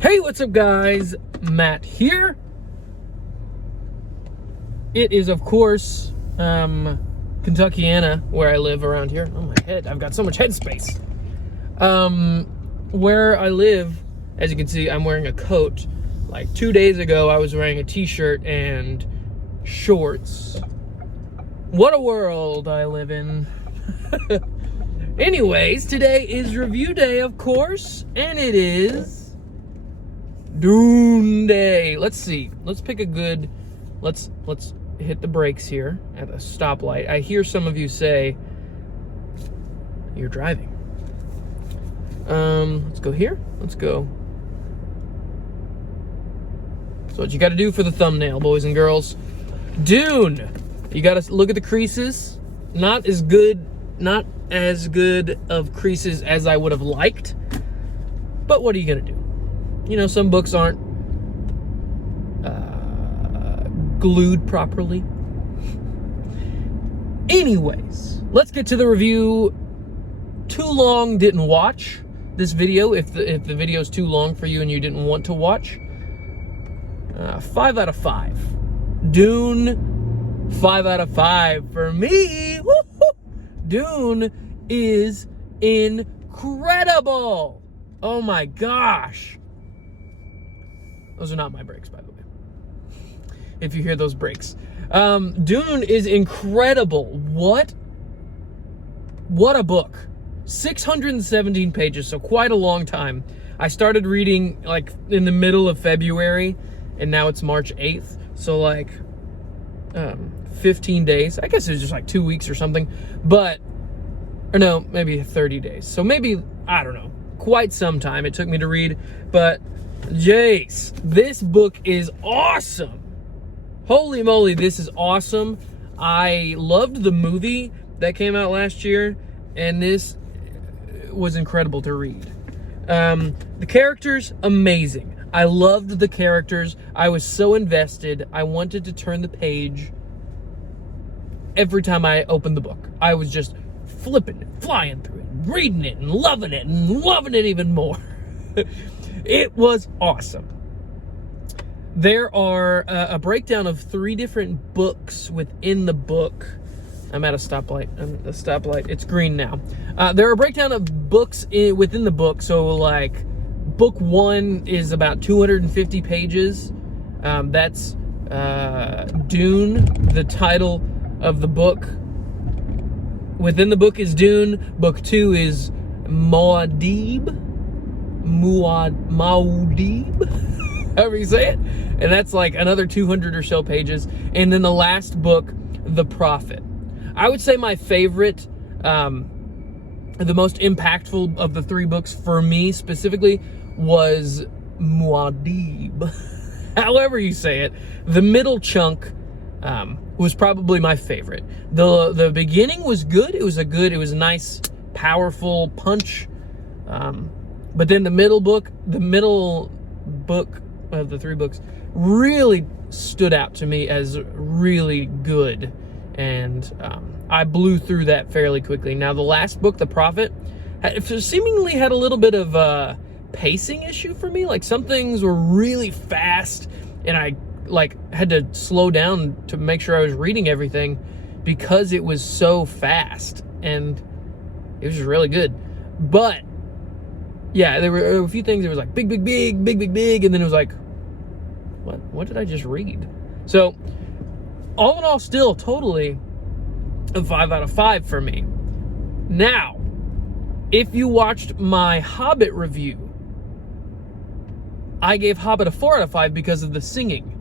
Hey, what's up, guys? Matt here. It is, of course, Kentuckiana, where I live around here. Oh, my head. I've got so much head space. Where I live, as you can see, I'm wearing a coat. Like 2 days ago, I was wearing a t-shirt and shorts. What a world I live in. Anyways, today is review day, of course, and it is Dune day. Let's see. Let's pick a good. Let's hit the brakes here at a stoplight. I hear some of you say you're driving. Let's go here. Let's go. So what you got to do for the thumbnail, boys and girls. Dune. You got to look at the creases. Not as good of creases as I would have liked. But what are you gonna do? You know, some books aren't glued properly. Anyways, let's get to the review. Too long, didn't watch this video. If the video is too long for you and you didn't want to watch, 5 out of 5. Dune, 5 out of 5 for me. Woo-hoo. Dune is incredible. Oh my gosh. Those are not my brakes, by the way. If you hear those brakes. Dune is incredible. What a book. 617 pages, so quite a long time. I started reading like in the middle of February, and now it's March 8th. So like 15 days. I guess it was just like 2 weeks or something. Or no, maybe 30 days. So maybe, I don't know, quite some time it took me to read. But Jace, this book is awesome. Holy moly, this is awesome. I loved the movie that came out last year, and this was incredible to read. The characters, amazing. I loved the characters. I was so invested. I wanted to turn the page every time I opened the book. I was just flipping it, flying through it, reading it, and loving it even more. It was awesome. There are a breakdown of 3 different books within the book. I'm at a stoplight. It's green now. There are a breakdown of books within the book. So, like, book 1 is about 250 pages. That's Dune, the title of the book. Within the book is Dune. Book 2 is Muad'Dib, however you say it. And that's like another 200 or so pages. And then the last book, The Prophet. I would say my favorite, the most impactful of the 3 books for me specifically was Muad'Dib. However you say it. The middle chunk was probably my favorite. The beginning was good. It was a nice, powerful punch. But then the middle book of the 3 books really stood out to me as really good. And I blew through that fairly quickly. Now, the last book, The Prophet, seemingly had a little bit of a pacing issue for me. Like, some things were really fast, and I had to slow down to make sure I was reading everything because it was so fast, and it was just really good. But yeah, there were a few things that was like big, and then it was like, what did I just read? So all in all, still totally a 5 out of 5 for me. Now, if you watched my Hobbit review, I gave Hobbit a 4 out of 5 because of the singing.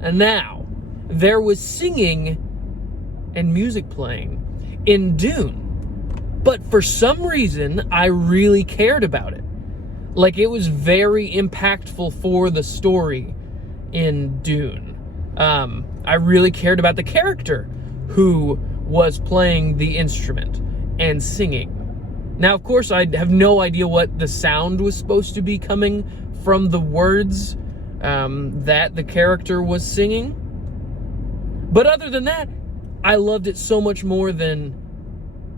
And now, there was singing and music playing in Dune. But for some reason, I really cared about it. Like, it was very impactful for the story in Dune. I really cared about the character who was playing the instrument and singing. Now, of course, I have no idea what the sound was supposed to be coming from the words that the character was singing. But other than that, I loved it so much more than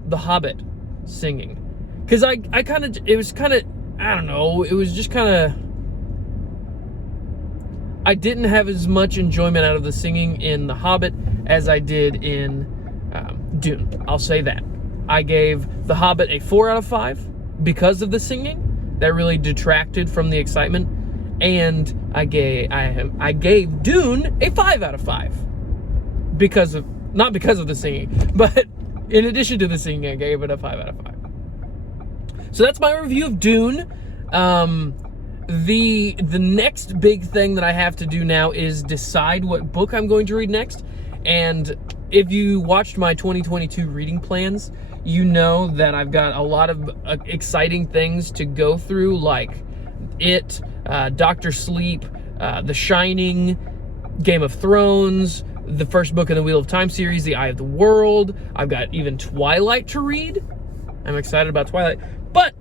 The Hobbit singing. Because I I don't know, it was just kind of, I didn't have as much enjoyment out of the singing in The Hobbit as I did in Dune. I'll say that. I gave The Hobbit a 4 out of 5 because of the singing. That really detracted from the excitement. And I gave Dune a 5 out of 5 not because of the singing, but in addition to the singing, I gave it a 5 out of 5. So that's my review of Dune. The next big thing that I have to do now is decide what book I'm going to read next. And if you watched my 2022 reading plans, you know that I've got a lot of exciting things to go through, like It, Dr. Sleep, The Shining, Game of Thrones, the first book in the Wheel of Time series, The Eye of the World. I've got even Twilight to read. I'm excited about Twilight. But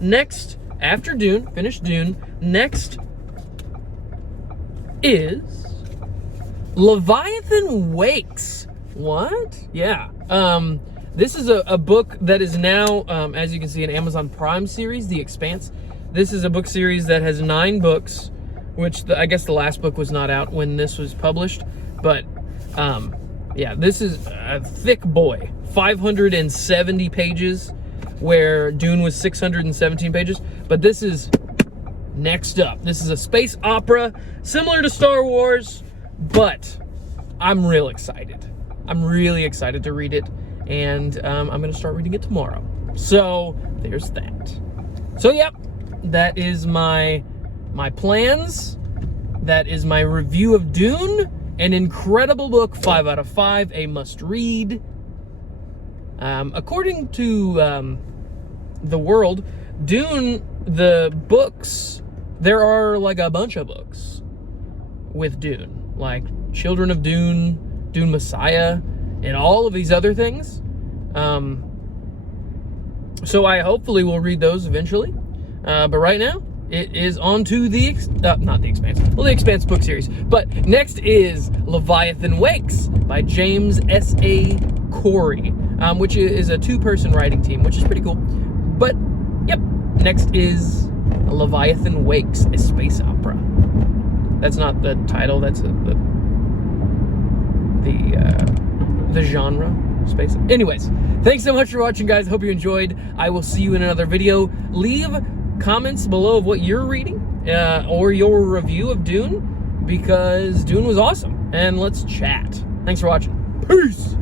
next, after Dune, finish Dune, next is Leviathan Wakes. What? Yeah. This is a book that is now, as you can see, an Amazon Prime series, The Expanse. This is a book series that has 9 books, which I guess the last book was not out when this was published. But, yeah, this is a thick boy. 570 pages, where Dune was 617 pages. But this is next up. This is a space opera, similar to Star Wars, but I'm real excited. I'm really excited to read it, and I'm going to start reading it tomorrow. So there's that. So, yep, that is my plans. That is my review of Dune. An incredible book, 5 out of 5, a must-read. According to The World, Dune, the books, there are like a bunch of books with Dune, like Children of Dune, Dune Messiah, and all of these other things. So I hopefully will read those eventually. But right now, it is on to the, not The Expanse, well, The Expanse book series. But next is Leviathan Wakes by James S.A. Corey, which is a 2-person writing team, which is pretty cool. But, yep, next is Leviathan Wakes, a space opera. That's not the title, that's the genre, space. Anyways, thanks so much for watching, guys. Hope you enjoyed. I will see you in another video. Leave comments below of what you're reading or your review of Dune, because Dune was awesome, and let's chat. Thanks for watching. Peace.